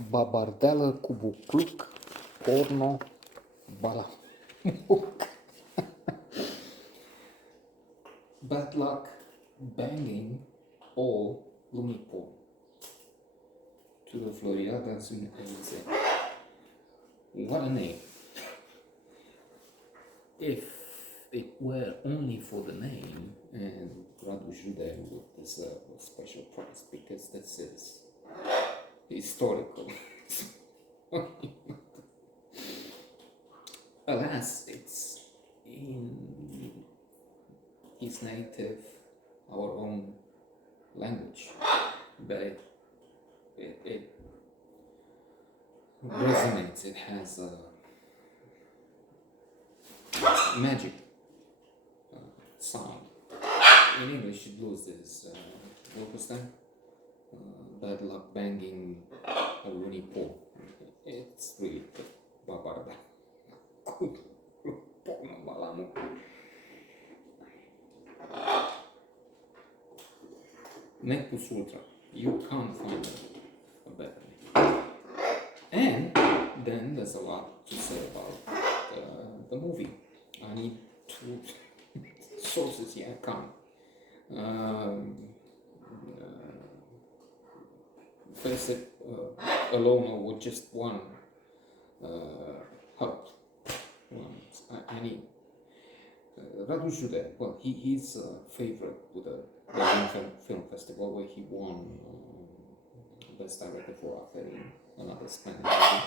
Babardeala cu Bucluc, Porno, Balamuc. Bad luck, banging, all lumipo. Tudor Florida, that's in What a name. If it were only for the name, and Radu Jude would deserve a special prize because this is historical. Alas, it's in his native, our own language, but it resonates, it has a magic sound. In English it loses, what was that? Bad luck banging a loony pole. It's really good. Babardeala. Porno, Balamuc. Necpus Ultra. You can't find a better name. And then there's a lot to say about the movie. I need two sources here. I can't. Face it alone or with just one help. I need Radu Jude. Well, he's a favorite with the Berlin Film Festival where he won Best Director for After another Spanish movie.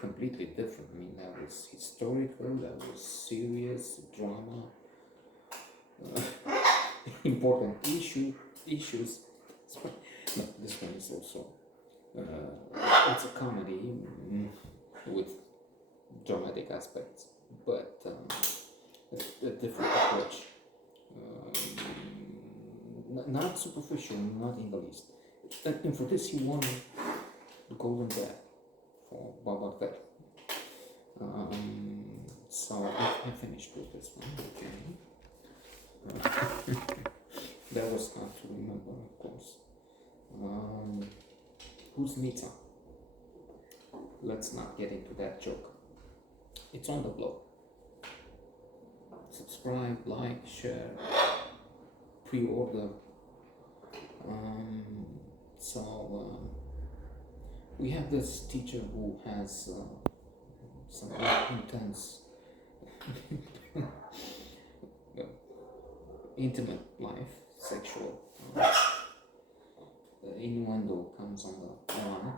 Completely different. I mean, that was historical, that was serious, drama, important issues. No, this one is also it's a comedy with dramatic aspects, but a different approach. Not superficial, not in the least. And for this, he won the Golden Bear for Babardeala. So I finished with this one. Okay. That was hard to remember, of course. Who's Nita? Let's not get into that joke. It's on the blog. Subscribe, like, share, pre-order. We have this teacher who has some intense intimate life, sexual innuendo comes on the line.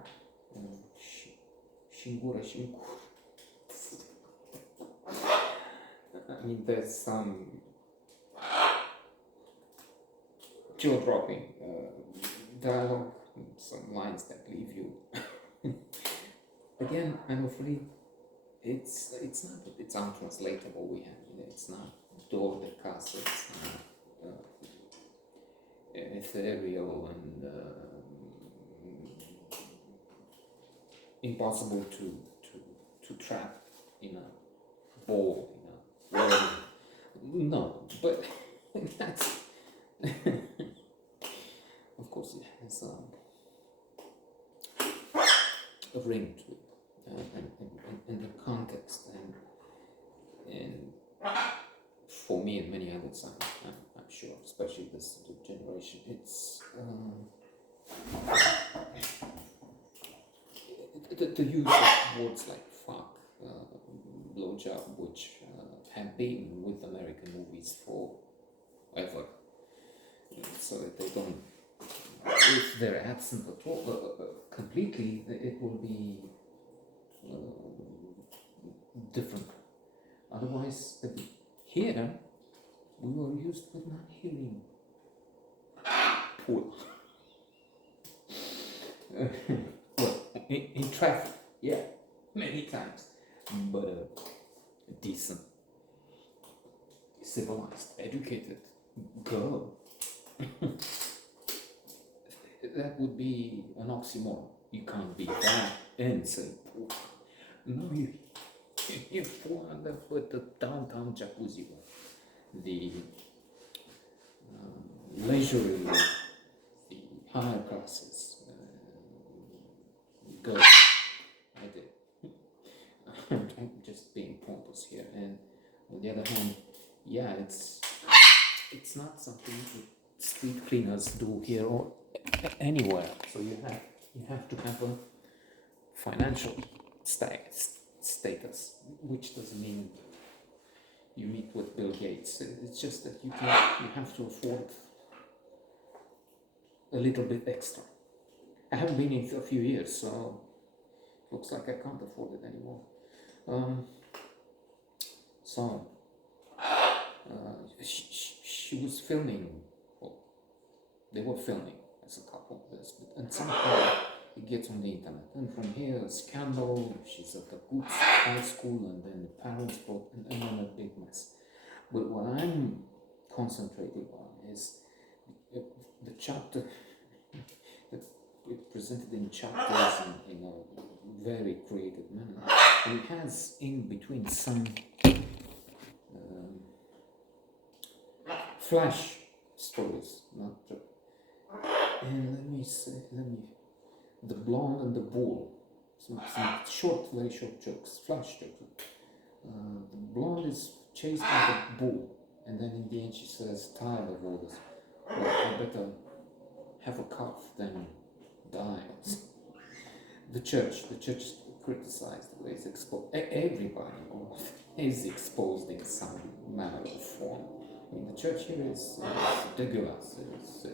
I mean, there's some jaw-dropping dialogue, some lines that leave you. Again, I'm afraid it's untranslatable. We have it's not door de casa. It's not ethereal and impossible to trap in a ball, in a world. No, but that's of course it has a ring to it, and the context, and for me and many others, I'm sure, especially this generation, it's the use of words like fuck, blowjob, which have been with American movies forever, so that they don't, if they're absent at all, completely, it will be different. Otherwise, here we were used with not hearing pool. Well, in traffic, yeah, many times, but a decent, civilized, educated girl. That would be an oxymoron. You can't be that and say pool. No, you fall under with the downtown jacuzzi, the leisurely, the higher classes, girls. I'm just being pompous here. And on the other hand, yeah, it's not something that street cleaners do here or anywhere. So you have to have a financial status, which doesn't mean you meet with Bill Gates. It's just that you have to afford a little bit extra. I haven't been in a few years, so looks like I can't afford it anymore. So she was filming, well, they were filming as a couple, and somehow it gets on the internet. And from here, a scandal, she's at the good high school, and then the parents brought, and then a big mess. But what I'm concentrating on is the chapter that it presented in chapters in a very creative manner. And it has in between some flash stories, not and the blonde and the bull, some short, very short jokes, flash jokes. The blonde is chased by the bull, and then in the end she says, tired of all this, well, I better have a calf than die. The church criticized the way it's exposed. Everybody is exposed in some manner or form. I mean, the church here is dégueulasse, is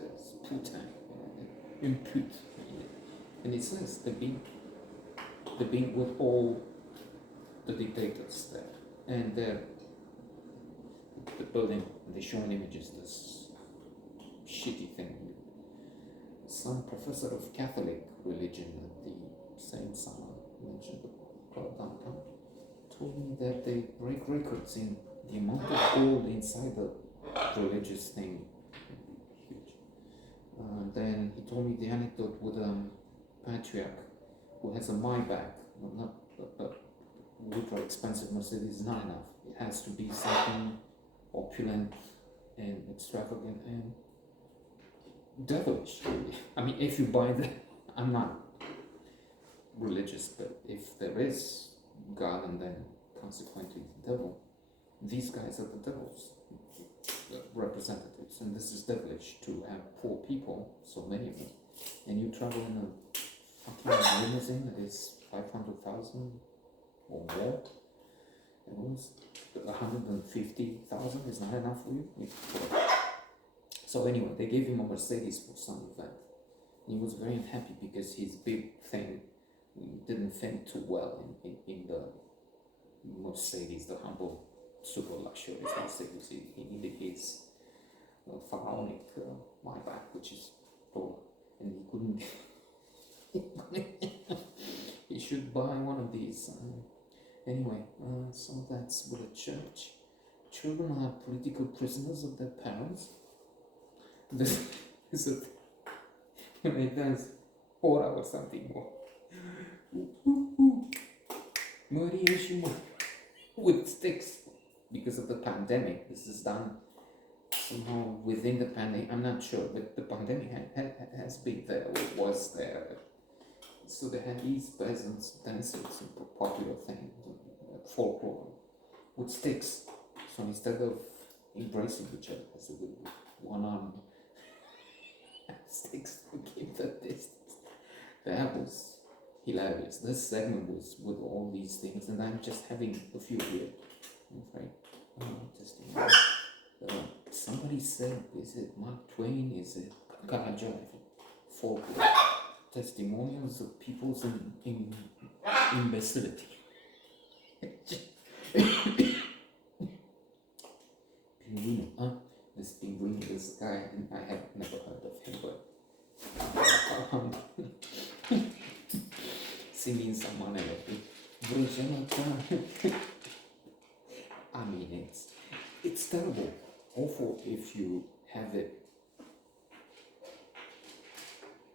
putain, impute. And it says they've been with all the dictators there. And the building, they show in images this shitty thing. Some professor of Catholic religion at the same summer mentioned the club downtown, told me that they break records in the amount of gold inside the religious thing. Huge. Then he told me the anecdote with a patriarch who has a Maybach, not ultra expensive Mercedes, is not enough. It has to be something opulent and extravagant and devilish. I mean, if you buy the, I'm not religious, but if there is God and then consequently the devil, these guys are the devil's representatives, and this is devilish to have poor people, so many of them, and you travel in a fucking limousine that is 500,000 or more. It was 150,000 is not enough for you. So anyway, they gave him a Mercedes for some event. He was very unhappy because his big thing didn't fit too well in the Mercedes, the humble, super luxurious Mercedes. He needed his pharaonic Maybach, which is taller, and he couldn't. He should buy one of these. Anyway, so that's with a church. Children are political prisoners of their parents. This is a when it does 4 hours something more. Maria Shima with sticks because of the pandemic. This is done somehow within the pandemic. I'm not sure, but the pandemic has been there or was there. So they had these peasants dancing some popular thing, folklore, with sticks. So instead of embracing each other as with one arm, sticks to keep the distance. That was hilarious. This segment was with all these things, and I'm just having a few here. I'm afraid. Somebody said, is it Mark Twain? Is it Karaja? Folklore. Testimonials of people's imbecility. Pinguino, huh? This Pinguino, this guy, and I have never heard of him, but singing someone else. I mean, it's terrible, awful if you have it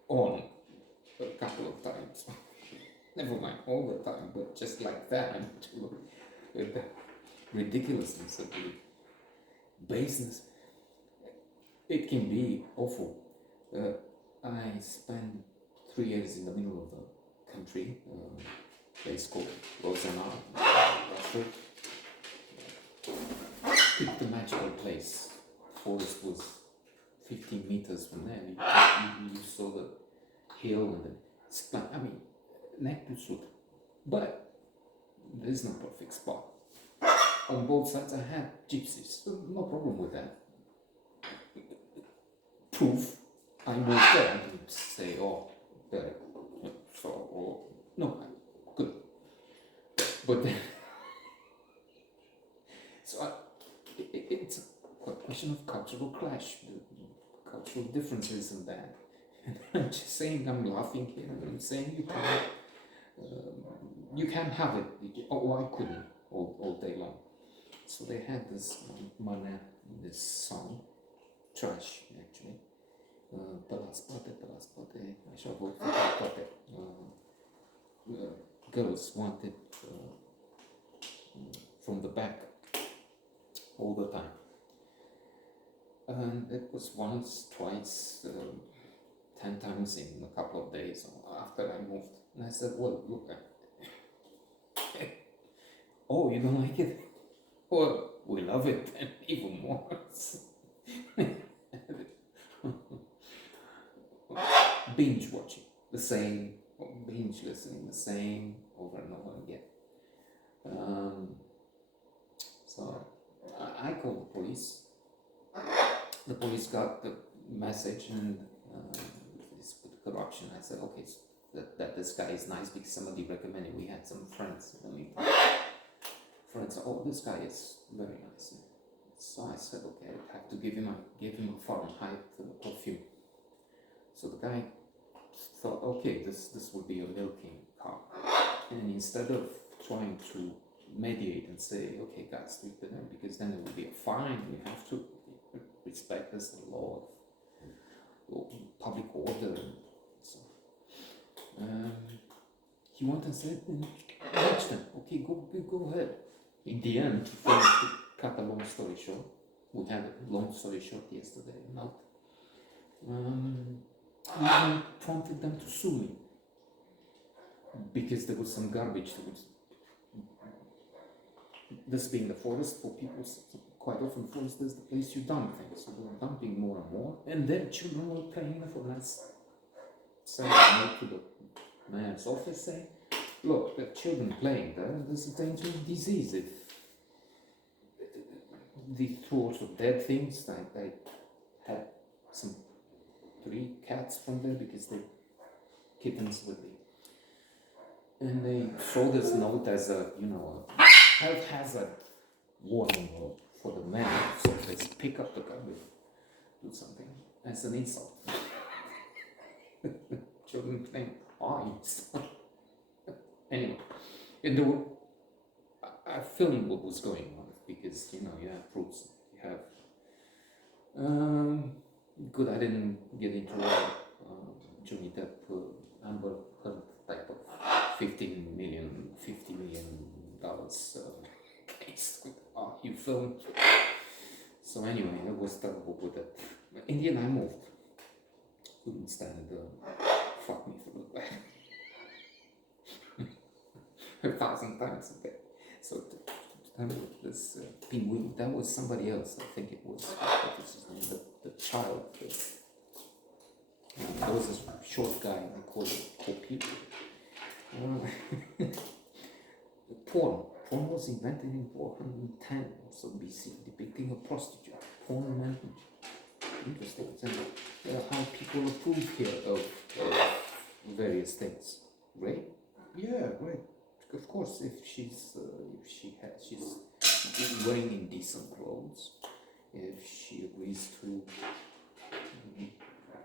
on a couple of times. Never mind all the time, but just like that, with the ridiculousness of the baseness. It can be awful. I spent 3 years in the middle of the country, place called Rosanna, Russia. Picked the magical place. Forest was 15 meters from there. You saw the hill and I mean, neck to shoot. But there's no perfect spot. On both sides, I had gypsies. No problem with that. Proof. I moved there. I didn't say, oh, there. So, or, no, good. But then, so it's a question of cultural clash, the cultural differences in that. And I'm just saying, I'm laughing here, and I'm saying you can't have it. I couldn't all day long. So they had this this song, trash actually. Palaspate, așa vor fi toate. Girls wanted from the back all the time. And it was once, twice, 10 times in a couple of days after I moved. And I said, well, look, oh, you don't like it? Well, we love it, and even more. Binge watching the same, binge listening the same over and over again. So I called the police. The police got the message and this corruption. I said, okay, so that this guy is nice because somebody recommended. We had some friends. Friends, oh, this guy is very nice. So I said, okay, I have to give him a Fahrenheit perfume. So the guy thought, okay, this would be a milking car. And instead of trying to mediate and say, okay, guys, because then it would be a fine, we have to respect this law of public order. So he went and said, watch them, okay, go ahead. In the end, to cut a long story short, we had a long story short yesterday night. Even prompted them to sue me because there was some garbage. This being the forest, for people, quite often the forest is the place you dump things. So they were dumping more and more, and their children were playing in the forest. So I went to the mayor's office saying, look, the children playing there, there's a dangerous disease. If they threw also dead things, I had some 3 cats from there because they kittens with me. And they saw this note as a, health hazard warning for the man. So let's pick up the garbage, do something as an insult. Children playing eyes. Anyway, and I filmed what was going on because you have proofs. You have good. I didn't get into a Johnny Depp Amber Heard type of $50 million case. You filmed. So anyway, it was terrible with it. In the end, I moved. Couldn't stand fuck me for the back. 1,000 times a day. So this penguin, that was somebody else. I think it was the child. There was this short guy. I called people. Porno. Porno was invented in 410 or so BC, depicting a prostitute. Porno meant interesting. How people approve here of various things. Right? Yeah, right. Of course, if she's wearing indecent clothes, if she agrees to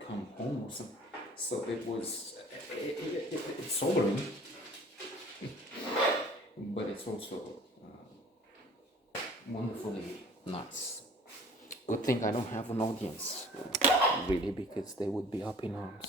come home or something. So it's sobering, but it's also wonderfully nice. Good thing I don't have an audience, really, because they would be up in arms.